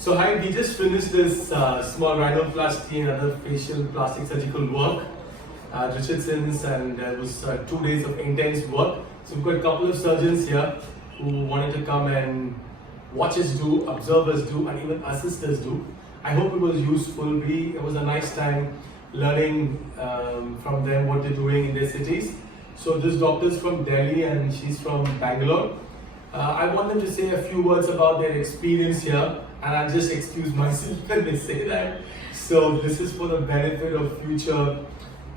So hi, we just finished this small rhinoplasty and other facial plastic surgical work at Richardsons, and it was 2 days of intense work. So we've got a couple of surgeons here who wanted to come and watch us do, observe us do, and even assist us do. I hope it was useful. It was a nice time learning from them what they're doing in their cities. So this doctor's from Delhi and she's from Bangalore. I want them to say a few words about their experience here, and I'll just excuse myself when they say that. So this is for the benefit of future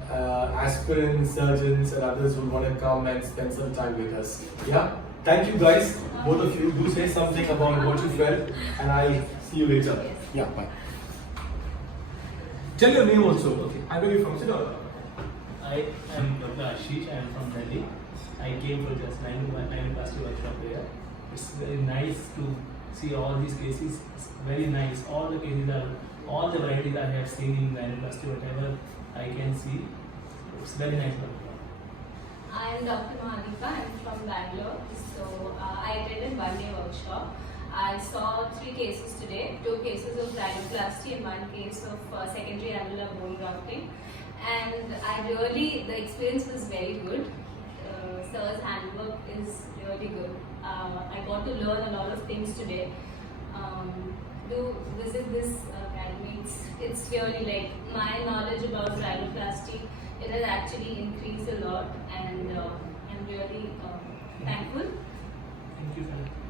aspirant surgeons and others who want to come and spend some time with us. Yeah? Thank you guys, both of you. Do say something about what you felt, and I'll see you later. Yeah, bye. Tell your name also. Okay. I know you from Sydney. I am Dr. Ashish. I am from Delhi. I came for just Rhinoplasty workshop here. It's very nice to see all these cases. It's very nice. All the cases are, all the varieties I have seen in Rhinoplasty, whatever I can see. It's very nice. I am Dr. Mahanika. I am from Bangalore. So I attended one-day workshop. I saw 3 cases today, 2 cases of rhinoplasty and 1 case of secondary annular bone grafting. And the experience was very good. Sir's handwork is really good. I got to learn a lot of things today. Do visit this academy. It's really like my knowledge about rhinoplasty. It has actually increased a lot, and I'm really thankful. Thank you, sir.